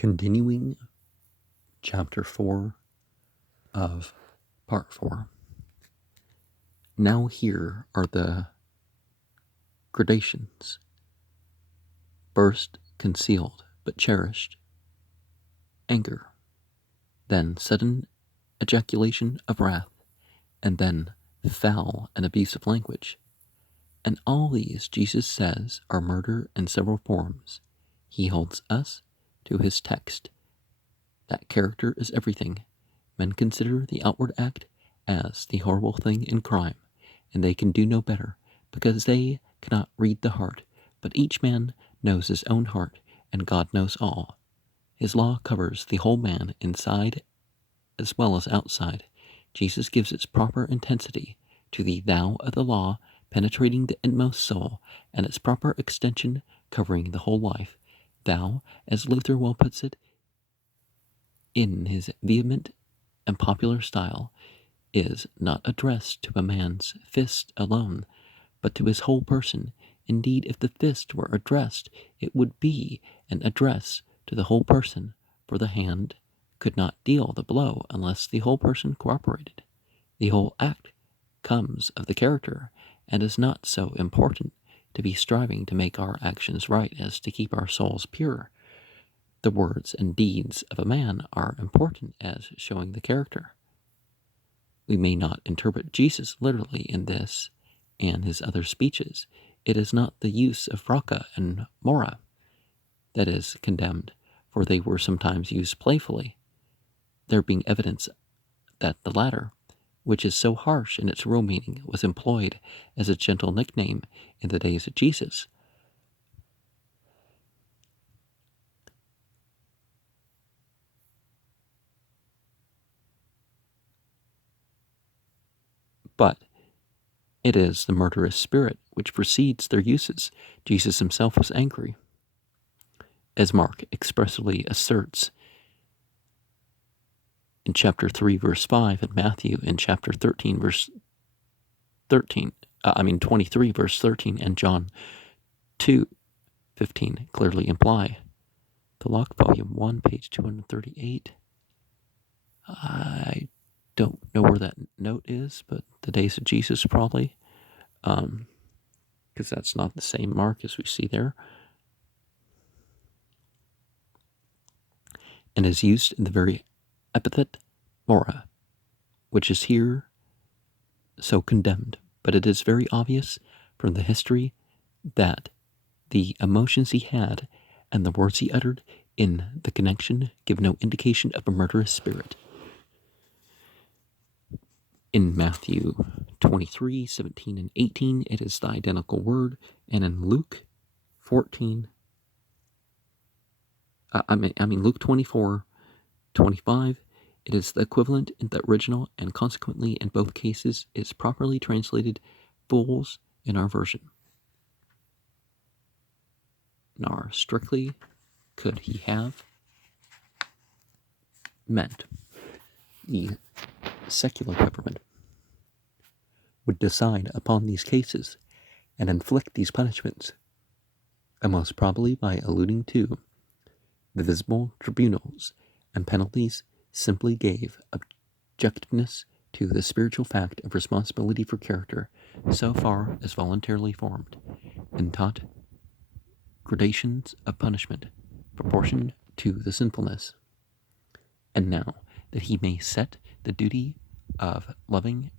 Continuing chapter 4 of part 4. Now here are the gradations. First, concealed but cherished anger, then sudden ejaculation of wrath, and then foul and abusive language. And all these, Jesus says, are murder in several forms. He holds us to his text, that character is everything. Men consider the outward act as the horrible thing in crime, and they can do no better, because they cannot read the heart. But each man knows his own heart, and God knows all. His law covers the whole man, inside as well as outside. Jesus gives its proper intensity to the thou of the law, penetrating the inmost soul, and its proper extension covering the whole life. Thou, as Luther well puts it, in his vehement and popular style, is not addressed to a man's fist alone, but to his whole person. Indeed, if the fist were addressed, it would be an address to the whole person, for the hand could not deal the blow unless the whole person cooperated. The whole act comes of the character, and is not so important to be striving to make our actions right as to keep our souls pure. The words and deeds of a man are important as showing the character. We may not interpret Jesus literally in this and his other speeches. It is not the use of raka and mora that is condemned, for they were sometimes used playfully, there being evidence that the latter, which is so harsh in its real meaning, was employed as a gentle nickname in the days of Jesus. But it is the murderous spirit which precedes their uses. Jesus himself was angry, as Mark expressly asserts in chapter 3, verse 5, and Matthew in chapter 23, verse 13, and John 2:15 clearly imply. The Locke, volume 1, page 238. I don't know where that note is, but the days of Jesus probably, because that's not the same mark as we see there, and is used in the very epithet mora, which is here so condemned. But it is very obvious from the history that the emotions he had and the words he uttered in the connection give no indication of a murderous spirit. In Matthew 23, 17, and 18, it is the identical word, and in Luke 24, 25, it is the equivalent in the original, and consequently in both cases is properly translated fools in our version. Nor strictly could he have meant the secular government would decide upon these cases and inflict these punishments, and most probably by alluding to the visible tribunals and penalties, simply gave objectiveness to the spiritual fact of responsibility for character so far as voluntarily formed, and taught gradations of punishment proportioned to the sinfulness. And now that he may set the duty of loving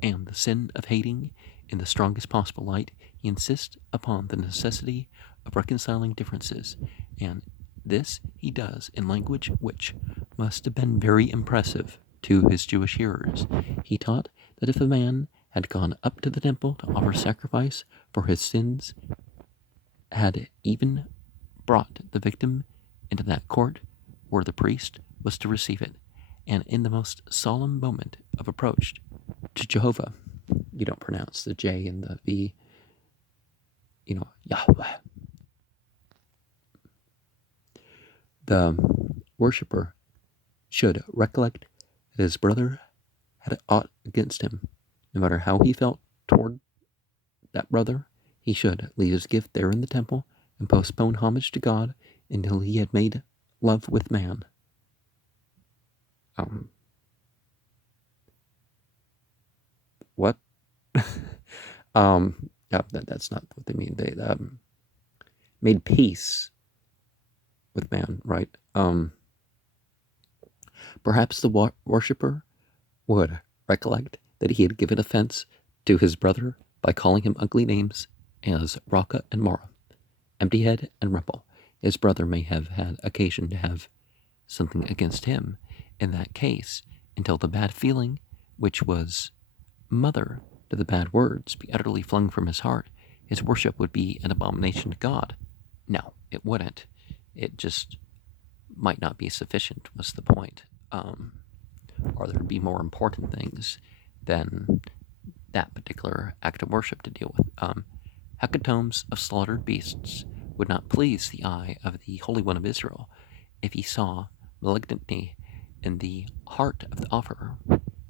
and the sin of hating in the strongest possible light, he insists upon the necessity of reconciling differences, and this he does in language which must have been very impressive to his Jewish hearers. He taught that if a man had gone up to the temple to offer sacrifice for his sins, had even brought the victim into that court where the priest was to receive it, and in the most solemn moment of approach to Jehovah, you don't pronounce the J and the V, Yahweh. The worshiper should recollect that his brother had aught against him. No matter how he felt toward that brother, he should leave his gift there in the temple and postpone homage to God until he had made love with man. What? Yeah, that's not what they mean. They made peace with man, right? Perhaps the worshipper would recollect that he had given offense to his brother by calling him ugly names as Raka and Mara, Emptyhead and Ripple. His brother may have had occasion to have something against him in that case, until the bad feeling, which was mother to the bad words, be utterly flung from his heart, his worship would be an abomination to God. No, it wouldn't. It just might not be sufficient, was the point. Or there would be more important things than that particular act of worship to deal with. Hecatombs of slaughtered beasts would not please the eye of the Holy One of Israel if he saw malignity in the heart of the offerer.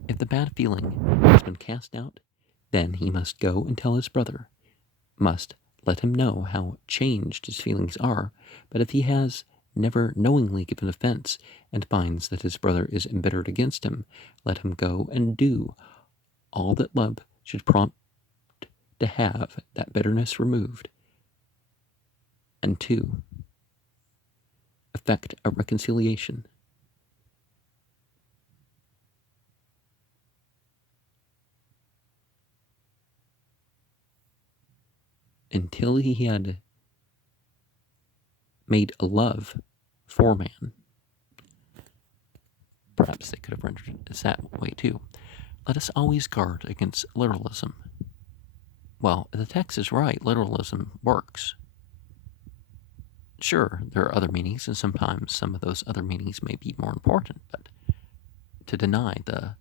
If the bad feeling has been cast out, then he must go and tell his brother, must let him know how changed his feelings are. But if he has never knowingly given offense and finds that his brother is embittered against him, let him go and do all that love should prompt to have that bitterness removed, and to effect a reconciliation. Until he had made a love for man. Perhaps they could have rendered it that way too. Let us always guard against literalism. Well, the text is right, literalism works. Sure, there are other meanings, and sometimes some of those other meanings may be more important, but to deny the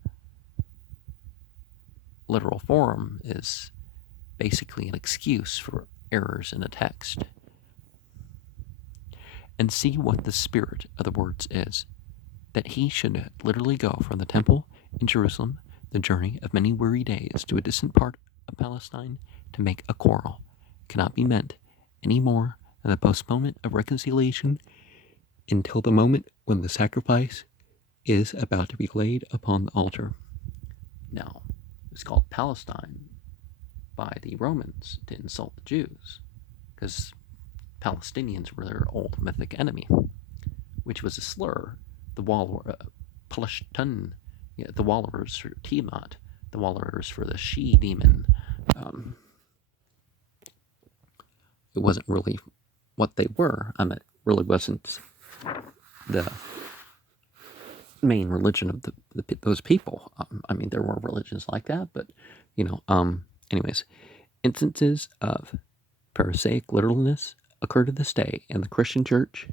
literal form is basically an excuse for errors in a text. And see what the spirit of the words is, that he should literally go from the temple in Jerusalem, the journey of many weary days, to a distant part of Palestine to make a quarrel, cannot be meant any more than the postponement of reconciliation until the moment when the sacrifice is about to be laid upon the altar. Now, it's called Palestine by the Romans to insult the Jews, because Palestinians were their old mythic enemy, which was a slur. The Paleshtun, the Wallers for Tiamat, the Wallers for the she demon. It wasn't really what they were. It really wasn't the main religion of those people. There were religions like that, but anyways, instances of Pharisaic literalness occur to this day in the Christian church.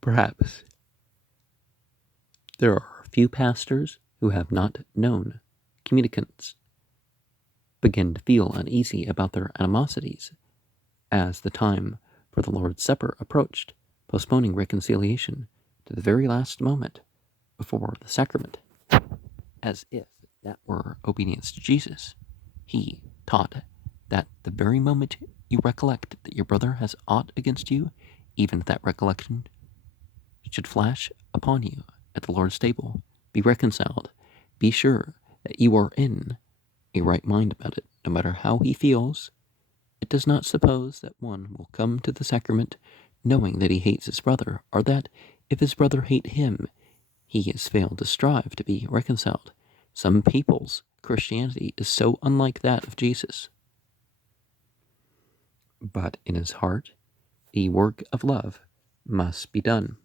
Perhaps there are a few pastors who have not known communicants begin to feel uneasy about their animosities as the time for the Lord's Supper approached, postponing reconciliation to the very last moment before the sacrament, as if that were obedience to Jesus. He taught that the very moment you recollect that your brother has aught against you, even if that recollection should flash upon you at the Lord's table, be reconciled. Be sure that you are in a right mind about it, no matter how he feels. It does not suppose that one will come to the sacrament knowing that he hates his brother, or that, if his brother hate him, he has failed to strive to be reconciled. Some people's Christianity is so unlike that of Jesus. But in his heart, the work of love must be done.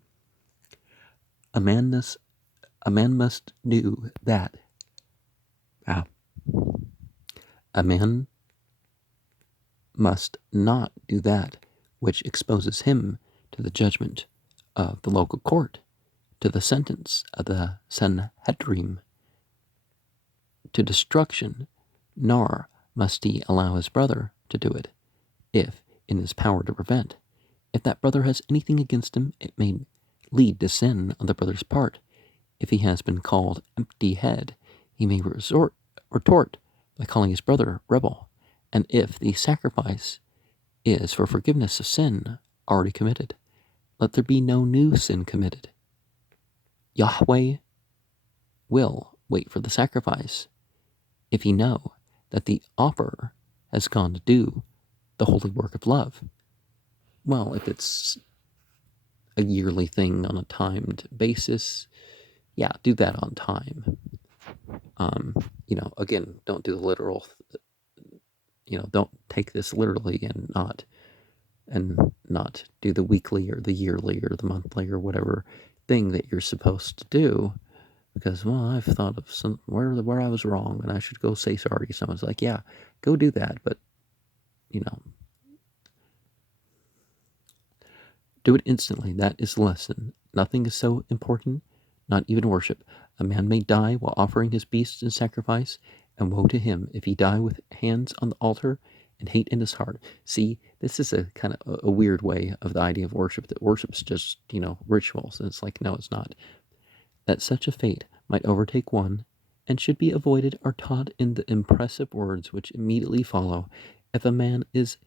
A man must do that. A man must not do that which exposes him to the judgment of the local court, to the sentence of the Sanhedrim, to destruction, nor must he allow his brother to do it, if in his power to prevent. If that brother has anything against him, it may lead to sin on the brother's part. If he has been called empty head, he may retort by calling his brother rebel. And if the sacrifice is for forgiveness of sin already committed, let there be no new sin committed. Yahweh will wait for the sacrifice if he know that the offerer has gone to do the holy work of love. Well, if it's a yearly thing on a timed basis, yeah, do that on time. Again, don't do the literal, don't take this literally and not do the weekly or the yearly or the monthly or whatever thing that you're supposed to do, because, well, I've thought of some where I was wrong and I should go say sorry to someone. It's like, yeah, go do that, but do it instantly. That is the lesson. Nothing is so important, not even worship. A man may die while offering his beasts in sacrifice, and woe to him if he die with hands on the altar and hate in his heart. See, this is a kind of a weird way of the idea of worship, that worship's just, rituals. And it's like, no, it's not. That such a fate might overtake one, and should be avoided, are taught in the impressive words which immediately follow. If a man is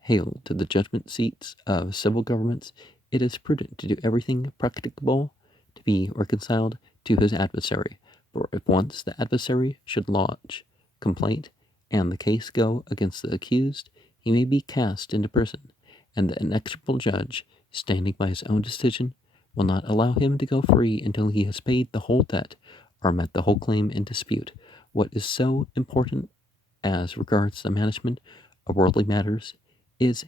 hailed to the judgment seats of civil governments, it is prudent to do everything practicable to be reconciled to his adversary. For if once the adversary should lodge complaint, and the case go against the accused, he may be cast into prison, and the inexorable judge, standing by his own decision, will not allow him to go free until he has paid the whole debt or met the whole claim in dispute. What is so important as regards the management of worldly matters is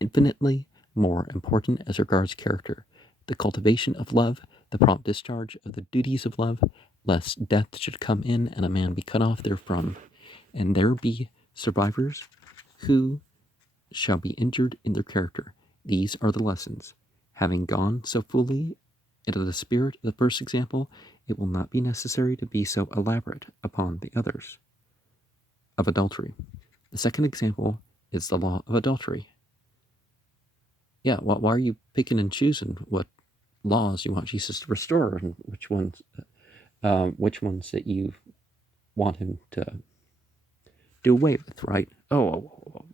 infinitely more important as regards character, the cultivation of love, the prompt discharge of the duties of love, lest death should come in and a man be cut off therefrom, and there be survivors who shall be injured in their character. These are the lessons. Having gone so fully into the spirit of the first example, it will not be necessary to be so elaborate upon the others. Of adultery. The second example is the law of adultery. Yeah, why are you picking and choosing what laws you want Jesus to restore, and which ones that you want him to do away with, right? Oh,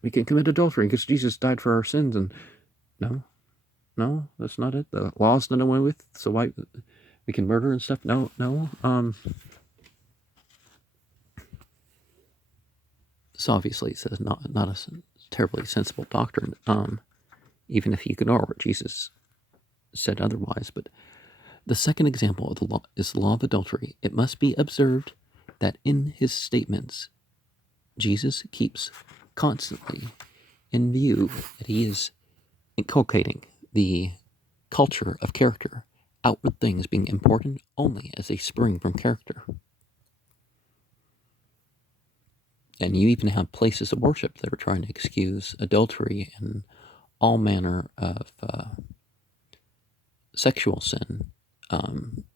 we can commit adultery because Jesus died for our sins, and no, that's not it. The law's done away with, so why we can murder and stuff? No. So obviously it says not a terribly sensible doctrine. Even if you ignore what Jesus said otherwise. But the second example of the law is the law of adultery. It must be observed that in his statements, Jesus keeps constantly in view that he is inculcating the culture of character, outward things being important only as they spring from character. And you even have places of worship that are trying to excuse adultery and all manner of sexual sin,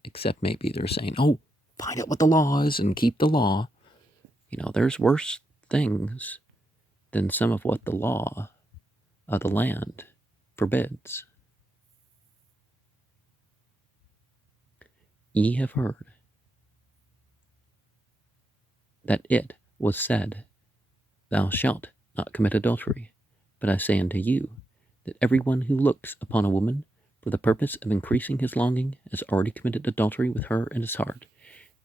except maybe they're saying, oh, find out what the law is and keep the law. There's worse things than some of what the law of the land forbids. Ye have heard that it was said, Thou shalt not commit adultery. But I say unto you, that every one who looks upon a woman for the purpose of increasing his longing has already committed adultery with her in his heart.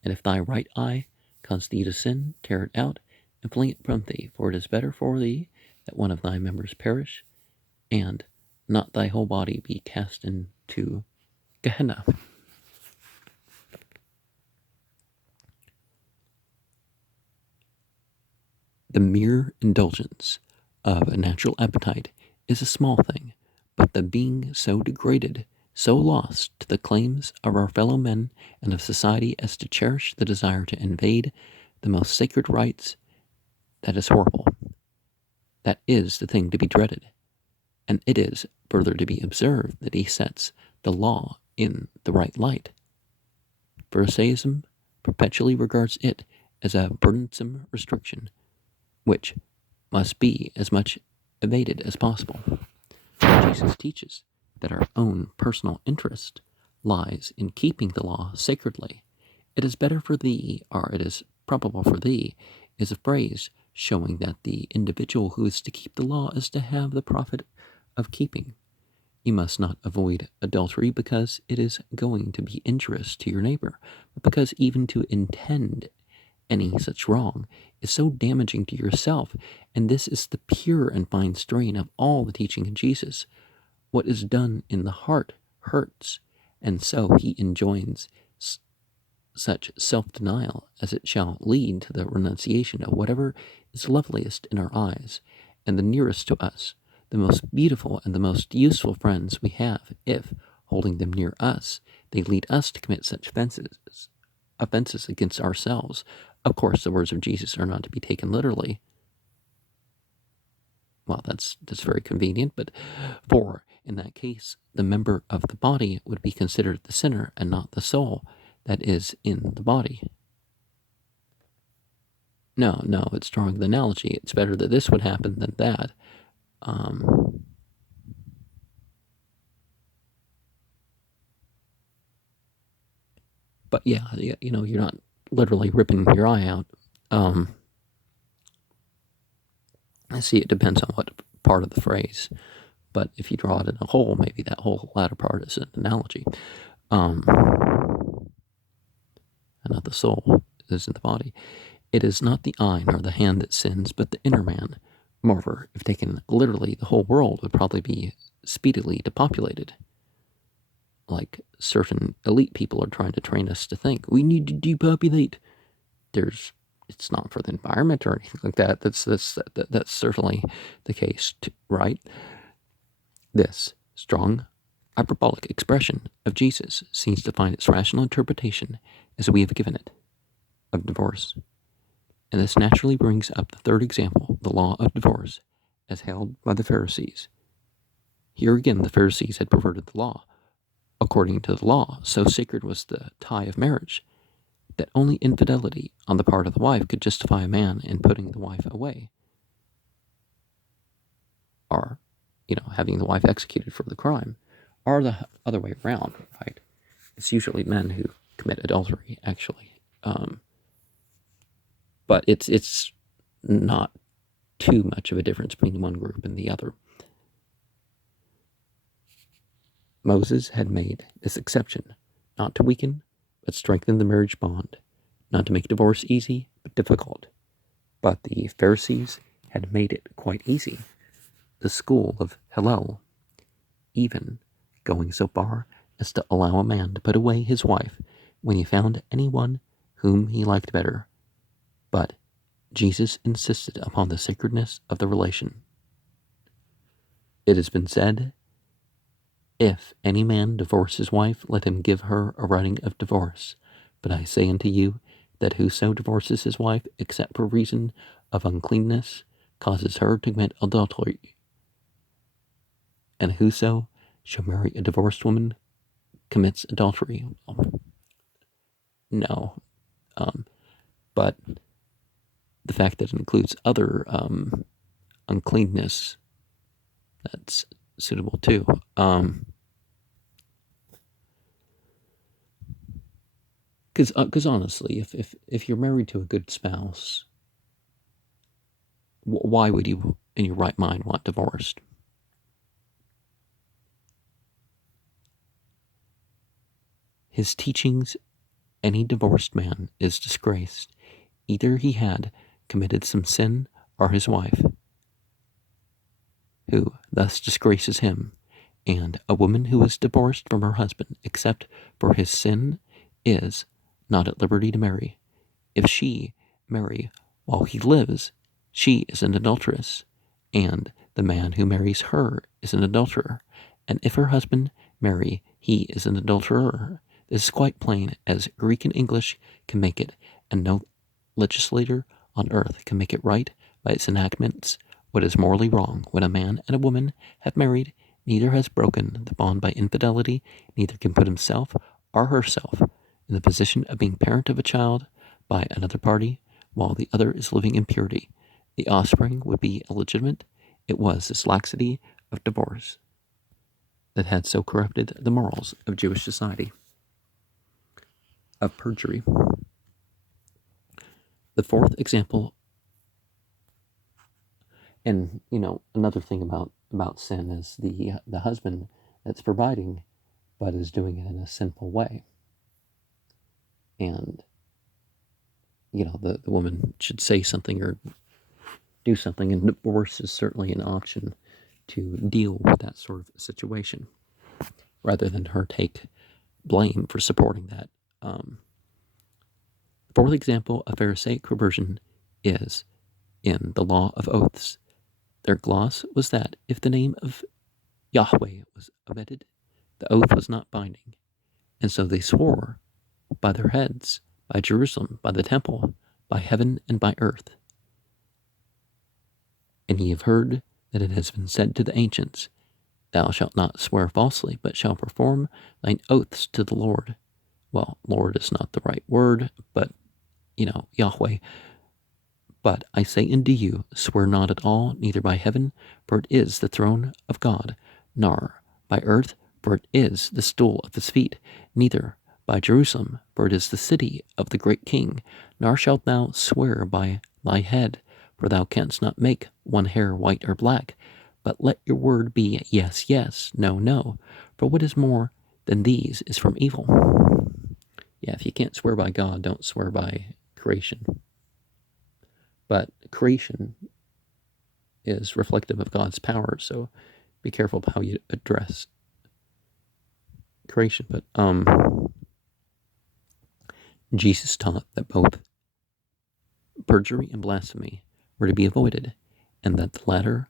And if thy right eye cause thee to sin, tear it out, and fling it from thee, for it is better for thee that one of thy members perish, and not thy whole body be cast into Gehenna. The mere indulgence of a natural appetite is a small thing, but the being so degraded, so lost to the claims of our fellow men and of society as to cherish the desire to invade the most sacred rights, that is horrible. That is the thing to be dreaded. And it is further to be observed that he sets the law in the right light. Pharisaism perpetually regards it as a burdensome restriction, which must be as much evaded as possible. Jesus teaches that our own personal interest lies in keeping the law sacredly. It is better for thee, or it is probable for thee, is a phrase showing that the individual who is to keep the law is to have the profit of keeping, You must not avoid adultery because it is going to be injurious to your neighbor, but because even to intend any such wrong is so damaging to yourself, and this is the pure and fine strain of all the teaching of Jesus. What is done in the heart hurts, and so he enjoins such self-denial as it shall lead to the renunciation of whatever is loveliest in our eyes, and the nearest to us, the most beautiful and the most useful friends we have, if, holding them near us, they lead us to commit such offenses against ourselves. Of course, the words of Jesus are not to be taken literally. Well, that's very convenient, but for in that case, the member of the body would be considered the sinner and not the soul that is in the body. No, it's drawing the analogy. It's better that this would happen than that. But yeah, you're not literally ripping your eye out. I see it depends on what part of the phrase, but if you draw it in a whole, maybe that whole latter part is an analogy. And not the soul is in the body. It is not the eye nor the hand that sins, but the inner man. Moreover, if taken literally, the whole world would probably be speedily depopulated. Like certain elite people are trying to train us to think, we need to depopulate. It's not for the environment or anything like that. That's certainly the case, right? This strong hyperbolic expression of Jesus seems to find its rational interpretation as we have given it of divorce. And this naturally brings up the third example, the law of divorce, as held by the Pharisees. Here again, the Pharisees had perverted the law. According to the law, so sacred was the tie of marriage that only infidelity on the part of the wife could justify a man in putting the wife away, or, having the wife executed for the crime, or the other way around, right? It's usually men who commit adultery, actually. But it's not too much of a difference between one group and the other. Moses had made this exception, not to weaken, but strengthen the marriage bond, not to make divorce easy, but difficult. But the Pharisees had made it quite easy. The school of Hillel, even going so far as to allow a man to put away his wife when he found anyone whom he liked better. But Jesus insisted upon the sacredness of the relation. It has been said, if any man divorce his wife, let him give her a writing of divorce. But I say unto you, that whoso divorces his wife, except for reason of uncleanness, causes her to commit adultery. And whoso shall marry a divorced woman commits adultery. No. But the fact that it includes other uncleanness, that's suitable too. Because honestly, if you're married to a good spouse, why would you, in your right mind, want divorced? His teachings, any divorced man is disgraced. Either he had committed some sin, or his wife, who thus disgraces him. And a woman who is divorced from her husband, except for his sin, is not at liberty to marry. If she marry while he lives, she is an adulteress, and the man who marries her is an adulterer. And if her husband marry, he is an adulterer. This is quite plain as Greek and English can make it, and no legislator on earth can make it right by its enactments. What is morally wrong when a man and a woman have married, neither has broken the bond by infidelity, neither can put himself or herself in the position of being parent of a child by another party, while the other is living in purity. The offspring would be illegitimate. It was this laxity of divorce that had so corrupted the morals of Jewish society. Of perjury. The fourth example, and another thing about sin is the husband that's providing, but is doing it in a sinful way. And, the woman should say something or do something, and divorce is certainly an option to deal with that sort of situation, rather than her take blame for supporting that. For example, a Pharisaic perversion is in the law of oaths. Their gloss was that if the name of Yahweh was omitted, the oath was not binding, and so they swore by their heads, by Jerusalem, by the temple, by heaven, and by earth. And ye have heard that it has been said to the ancients, Thou shalt not swear falsely, but shalt perform thine oaths to the Lord. Well, Lord is not the right word, but, Yahweh. But I say unto you, swear not at all, neither by heaven, for it is the throne of God, nor by earth, for it is the stool of his feet, neither by Jerusalem, for it is the city of the great king, nor shalt thou swear by thy head, for thou canst not make one hair white or black, but let your word be yes, yes, no, no, for what is more than these is from evil. Yeah, if you can't swear by God, don't swear by creation. But creation is reflective of God's power, so be careful of how you address creation. But Jesus taught that both perjury and blasphemy were to be avoided, and that the latter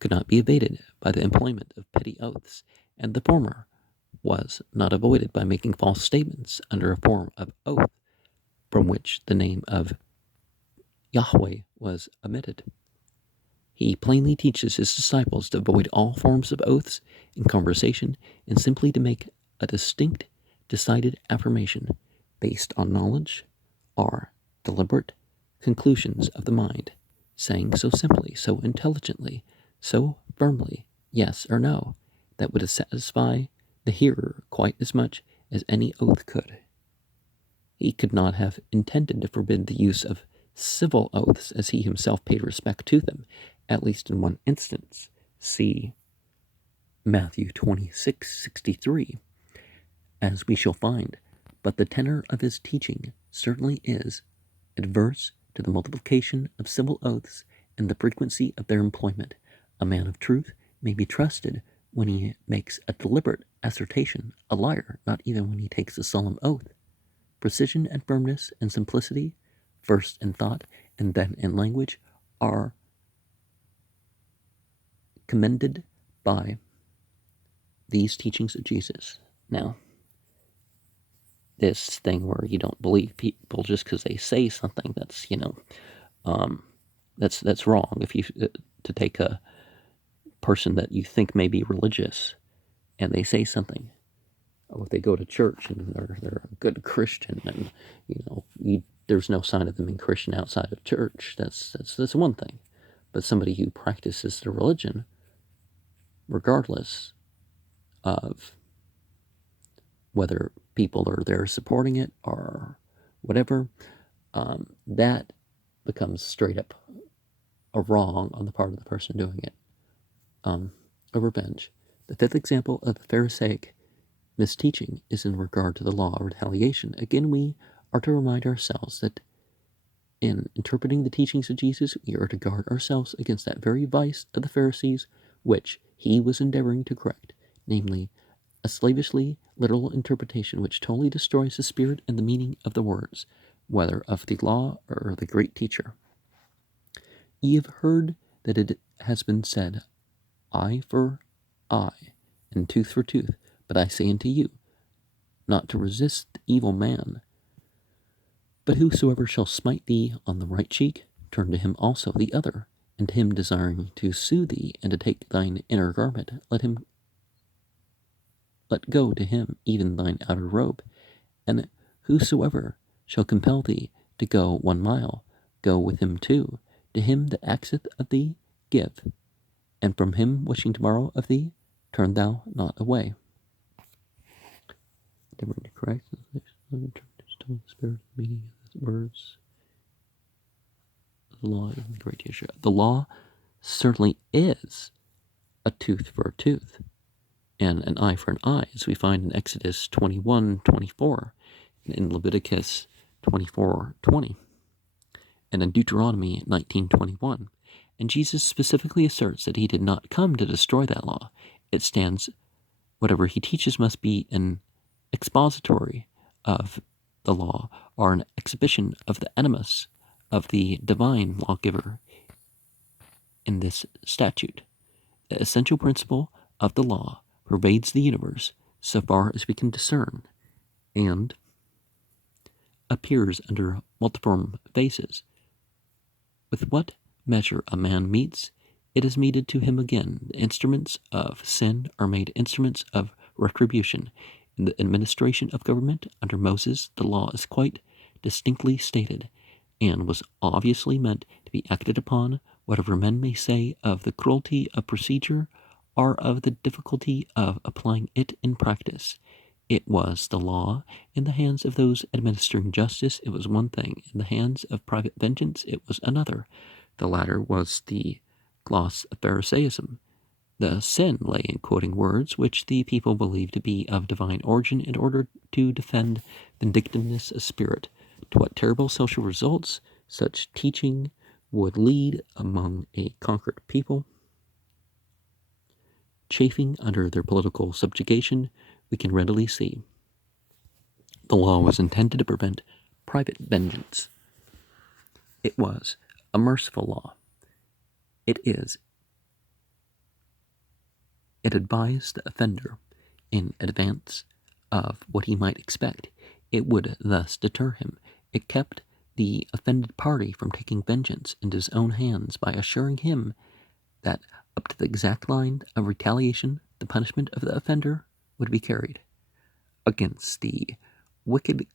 could not be evaded by the employment of petty oaths, and the former was not avoided by making false statements under a form of oath from which the name of Yahweh was omitted. He plainly teaches his disciples to avoid all forms of oaths in conversation and simply to make a distinct, decided affirmation based on knowledge or deliberate conclusions of the mind, saying so simply, so intelligently, so firmly, yes or no, that would satisfy the hearer quite as much as any oath could. He could not have intended to forbid the use of civil oaths, as he himself paid respect to them, at least in one instance. See Matthew 26:63, as we shall find. But the tenor of his teaching certainly is adverse to the multiplication of civil oaths and the frequency of their employment. A man of truth may be trusted when he makes a deliberate assertion, a liar not even when he takes a solemn oath. Precision and firmness and simplicity, first in thought and then in language, are commended by these teachings of Jesus. Now, this thing where you don't believe people just because they say something, that's that's wrong. If you to take a person that you think may be religious and they say something, or if they go to church and they're a good Christian, and there's no sign of them being Christian outside of church. That's one thing. But somebody who practices their religion, regardless of whether people are there supporting it or whatever, that becomes straight up a wrong on the part of the person doing it. A revenge. The fifth example of the Pharisaic misteaching is in regard to the law of retaliation. Again, we are to remind ourselves that in interpreting the teachings of Jesus, we are to guard ourselves against that very vice of the Pharisees which he was endeavoring to correct, namely, a slavishly literal interpretation which totally destroys the spirit and the meaning of the words, whether of the law or the great teacher. Ye have heard that it has been said, eye for eye, and tooth for tooth. But I say unto you, not to resist the evil man. But whosoever shall smite thee on the right cheek, turn to him also the other. And him desiring to sue thee and to take thine inner garment, let go to him even thine outer robe. And whosoever shall compel thee to go 1 mile, go with him 2. To him that asketh of thee, give. And from him wishing to borrow of thee, turn thou not away. Endeavoring to correct the spirit meaning of the words. The law is the great issue. The law certainly is a tooth for a tooth. and an eye for an eye, as we find in Exodus 21:24, and in Leviticus 24:20, and in Deuteronomy 19:21. And Jesus specifically asserts that he did not come to destroy that law. It stands, whatever he teaches must be an expository of the law, or an exhibition of the animus of the divine lawgiver in this statute. The essential principle of the law pervades the universe so far as we can discern, and appears under multiform phases. With what measure a man meets, it is meted to him again. The instruments of sin are made instruments of retribution. In the administration of government under Moses, the law is quite distinctly stated, and was obviously meant to be acted upon, whatever men may say of the cruelty of procedure or of the difficulty of applying it in practice. It was the law in the hands of those administering justice. It was one thing. In the hands of private vengeance, it was another. The latter was the gloss of Pharisaism. The sin lay in quoting words which the people believed to be of divine origin in order to defend vindictiveness of spirit. To what terrible social results such teaching would lead among a conquered people, chafing under their political subjugation, we can readily see. The law was intended to prevent private vengeance. It was a merciful law. It advised the offender in advance of what he might expect. It would thus deter him. It kept the offended party from taking vengeance into his own hands by assuring him that up to the exact line of retaliation, the punishment of the offender would be carried. Against the wicked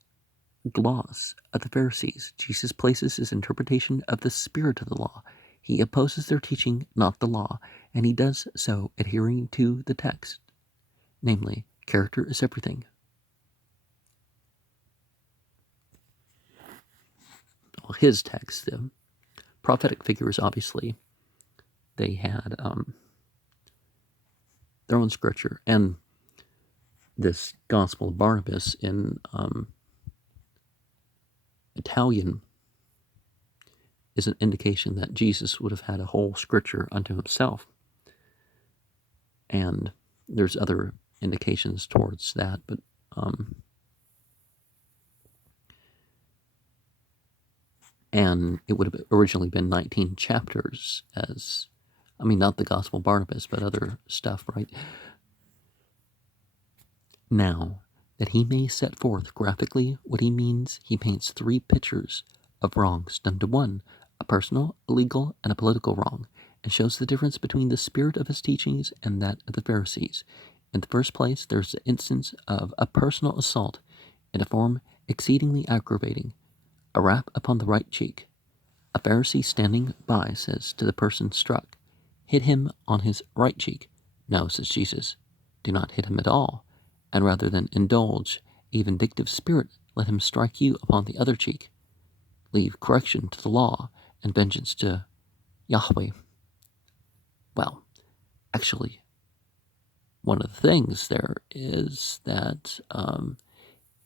gloss of the Pharisees, Jesus places his interpretation of the spirit of the law. He opposes their teaching, not the law, and he does so adhering to the text, namely, character is everything. Well, his text, the prophetic figures, obviously, they had their own scripture, and this Gospel of Barnabas in Italian is an indication that Jesus would have had a whole scripture unto himself. And there's other indications towards that, but and it would have originally been 19 chapters, as, I mean, not the Gospel of Barnabas, but other stuff, right? Now, that he may set forth graphically what he means, he paints three pictures of wrongs done to one, a personal, a legal, and a political wrong, and shows the difference between the spirit of his teachings and that of the Pharisees. In the first place, there's the instance of a personal assault in a form exceedingly aggravating, a rap upon the right cheek. A Pharisee standing by says to the person struck, "Hit him on his right cheek." "No," says Jesus, "do not hit him at all, and rather than indulge a vindictive spirit, let him strike you upon the other cheek. Leave correction to the law and vengeance to Yahweh." Well, actually, one of the things there is that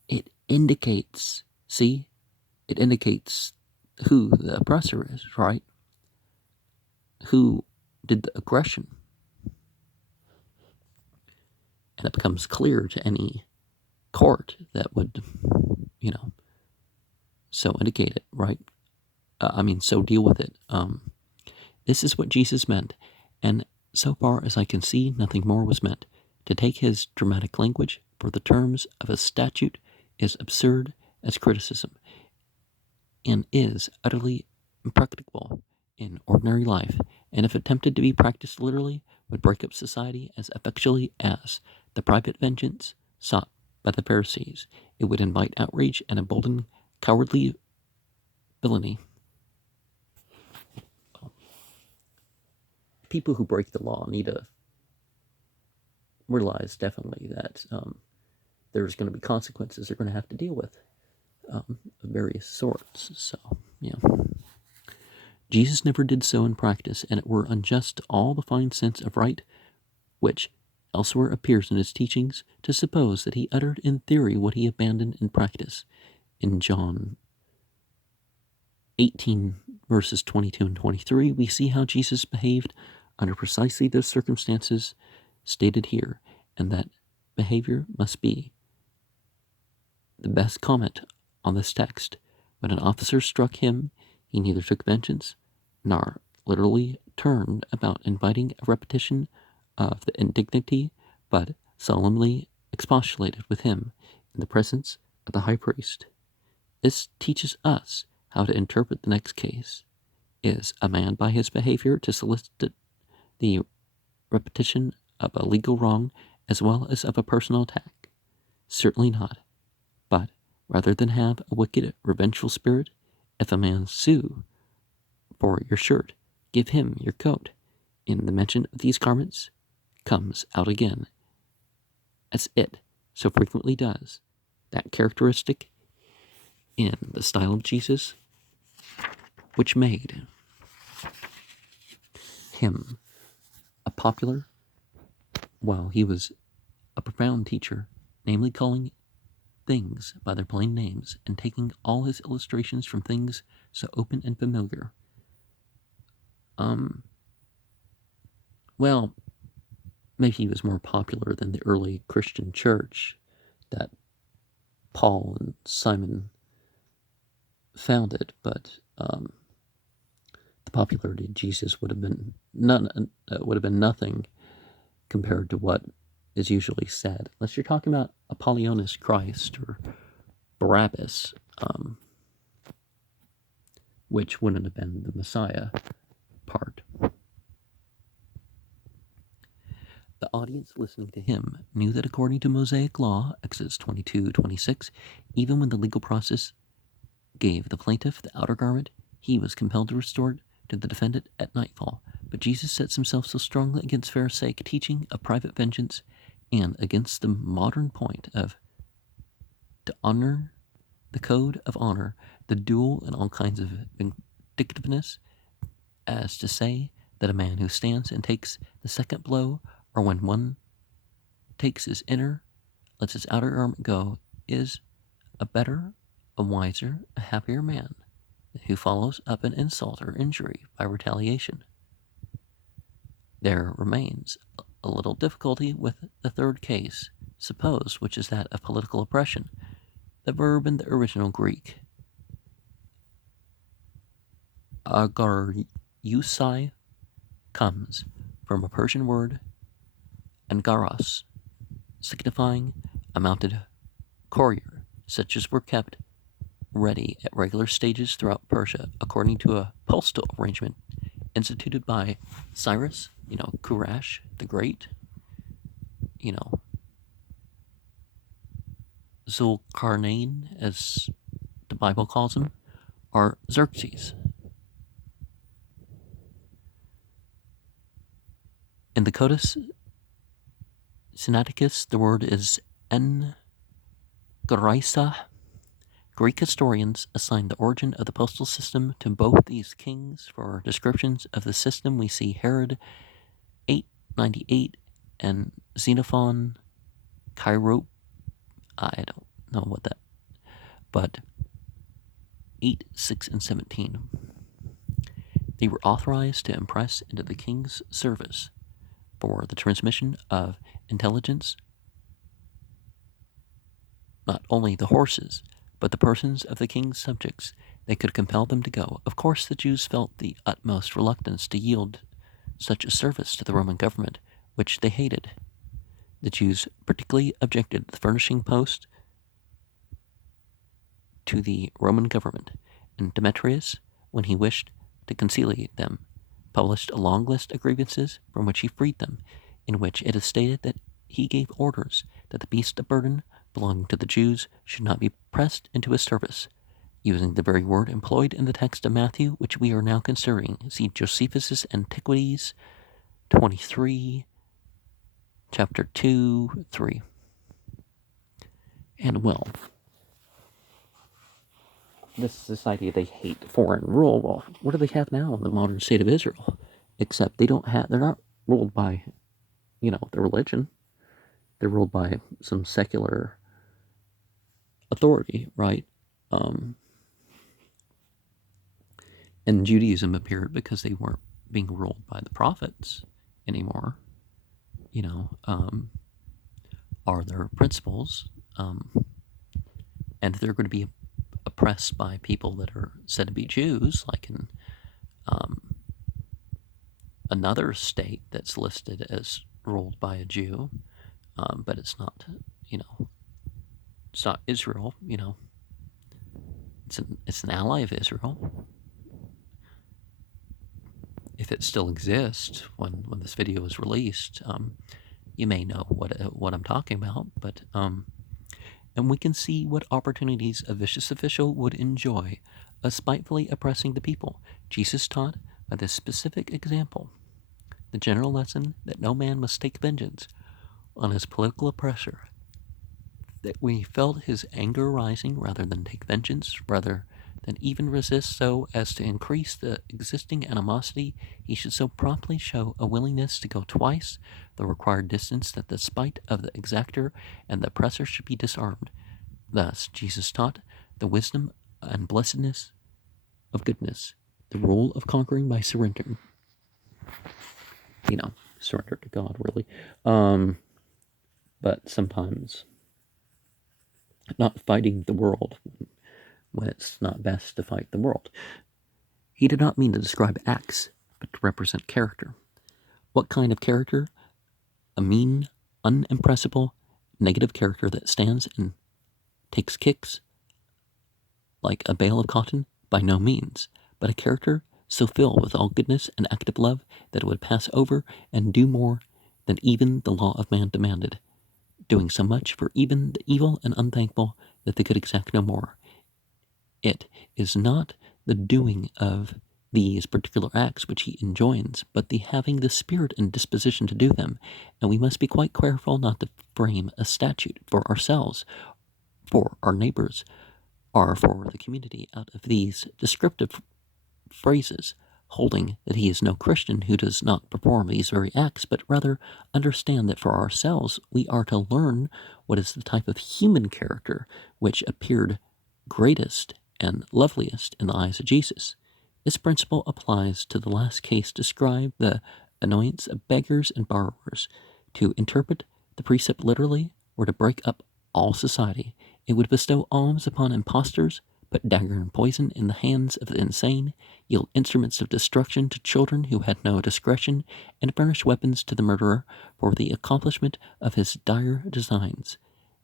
it indicates, it indicates who the oppressor is, right? Who did the aggression. And it becomes clear to any court that would, so indicate it, right? So deal with it. This is what Jesus meant, and so far as I can see, nothing more was meant. To take his dramatic language for the terms of a statute is absurd as criticism, and is utterly impracticable in ordinary life, and if attempted to be practiced literally, would break up society as effectually as the private vengeance sought by the Pharisees. It would invite outrage and embolden cowardly villainy. People who break the law need to realize definitely that there's going to be consequences they're going to have to deal with of various sorts. So, yeah. Jesus never did so in practice, and it were unjust to all the fine sense of right which elsewhere appears in his teachings to suppose that he uttered in theory what he abandoned in practice. In John 18, verses 22 and 23, we see how Jesus behaved under precisely those circumstances stated here, and that behavior must be the best comment on this text. When an officer struck him, he neither took vengeance nor literally turned about inviting a repetition of the indignity, but solemnly expostulated with him in the presence of the high priest. This teaches us how to interpret the next case. Is a man by his behavior to solicit the repetition of a legal wrong as well as of a personal attack? Certainly not. But rather than have a wicked, revengeful spirit, if a man sue for your shirt, give him your coat. In the mention of these garments comes out again, as it so frequently does, that characteristic in the style of Jesus which made him a popular, while he was a profound teacher, namely calling things by their plain names and taking all his illustrations from things so open and familiar. Well, maybe he was more popular than the early Christian church that Paul and Simon founded, but the popularity of Jesus would have been nothing compared to what is usually said, unless you're talking about Apollonius Christ or Barabbas, which wouldn't have been the Messiah part. The audience listening to him knew that according to Mosaic law, Exodus 22:26, even when the legal process gave the plaintiff the outer garment, he was compelled to restore it to the defendant at nightfall. But Jesus sets himself so strongly against Pharisaic teaching of private vengeance and against the modern point of to honor the code of honor, the duel and all kinds of vindictiveness, as to say that a man who stands and takes the second blow, or when one takes his inner, lets his outer garment go, is a better, a wiser, a happier man who follows up an insult or injury by retaliation. There remains a little difficulty with the third case supposed, which is that of political oppression. The verb in the original Greek, agarusai, comes from a Persian word, angaros, signifying a mounted courier, such as were kept ready at regular stages throughout Persia, according to a postal arrangement instituted by Cyrus, Kurash the Great, Zulkarnain, as the Bible calls him, or Xerxes. In the Codex Sinaiticus, the word is engraisa. Greek historians assign the origin of the postal system to both these kings. For descriptions of the system, we see Herod 898 and Xenophon Cairo. I don't know what that, but 8, 6, and 17. They were authorized to impress into the king's service for the transmission of intelligence, not only the horses, but the persons of the king's subjects. They could compel them to go. Of course, the Jews felt the utmost reluctance to yield such a service to the Roman government, which they hated. The Jews particularly objected to the furnishing post to the Roman government, and Demetrius, when he wished to conciliate them, published a long list of grievances from which he freed them, in which it is stated that he gave orders that the beast of burden belonging to the Jews should not be pressed into his service, using the very word employed in the text of Matthew, which we are now considering. See Josephus' Antiquities 23, chapter 2, 3. And well, this society, they hate foreign rule. Well, what do they have now in the modern state of Israel? Except they're not ruled by, the religion. they're ruled by some secular authority, right? And Judaism appeared because they weren't being ruled by the prophets anymore. Are their principles, and they're going to be oppressed by people that are said to be Jews, like in another state that's listed as ruled by a Jew, but it's not, it's not Israel. It's an ally of Israel. If it still exists when this video is released, you may know what I'm talking about. But and we can see what opportunities a vicious official would enjoy of spitefully oppressing the people. Jesus taught by this specific example the general lesson that no man must take vengeance on his political oppressor, that when he felt his anger rising, rather than take vengeance, rather than even resist so as to increase the existing animosity, he should so promptly show a willingness to go twice the required distance that the spite of the exactor and the oppressor should be disarmed. Thus, Jesus taught the wisdom and blessedness of goodness, the rule of conquering by surrendering. Surrender to God, really. But sometimes not fighting the world when it's not best to fight the world. He did not mean to describe acts, but to represent character. What kind of character? A mean, unimpressible, negative character that stands and takes kicks like a bale of cotton? By no means, but a character so filled with all goodness and active love that it would pass over and do more than even the law of man demanded, doing so much for even the evil and unthankful that they could exact no more. It is not the doing of these particular acts which he enjoins, but the having the spirit and disposition to do them, and we must be quite careful not to frame a statute for ourselves, for our neighbors, or for the community out of these descriptive phrases, holding that he is no Christian who does not perform these very acts, but rather understand that for ourselves we are to learn what is the type of human character which appeared greatest and loveliest in the eyes of Jesus. This principle applies to the last case described, the annoyance of beggars and borrowers. To interpret the precept literally were to break up all society. It would bestow alms upon impostors, put dagger and poison in the hands of the insane, yield instruments of destruction to children who had no discretion, and furnish weapons to the murderer for the accomplishment of his dire designs.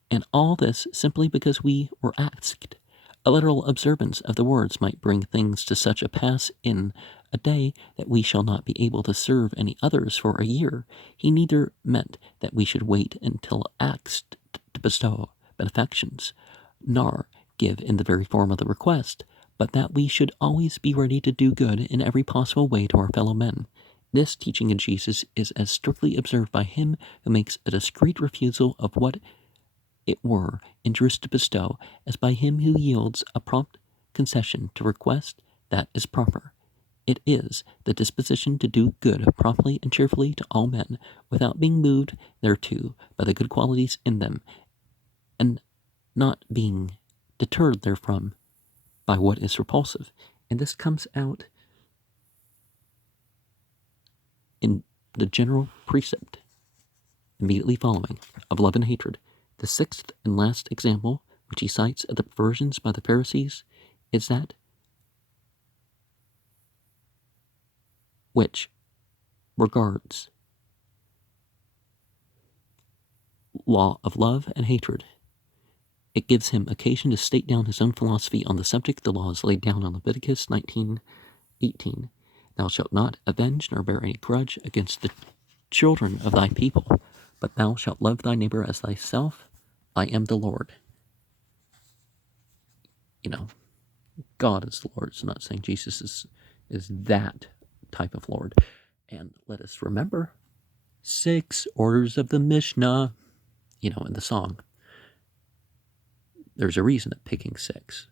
And all this simply because we were asked. A literal observance of the words might bring things to such a pass in a day that we shall not be able to serve any others for a year. He neither meant that we should wait until asked to bestow benefactions, nor give in the very form of the request, but that we should always be ready to do good in every possible way to our fellow men. This teaching of Jesus is as strictly observed by him who makes a discreet refusal of what it were injurious to bestow, as by him who yields a prompt concession to request that is proper. It is the disposition to do good promptly and cheerfully to all men, without being moved thereto by the good qualities in them, and not being deterred therefrom by what is repulsive. And this comes out in the general precept immediately following of love and hatred. The sixth and last example, which he cites of the perversions by the Pharisees, is that which regards law of love and hatred. It gives him occasion to state down his own philosophy on the subject. The law is laid down on Leviticus 19:18. Thou shalt not avenge nor bear any grudge against the children of thy people, but thou shalt love thy neighbor as thyself. I am the Lord. God is the Lord. It's not saying Jesus is that type of Lord. And let us remember 6 orders of the Mishnah, in the song. There's a reason of picking 6.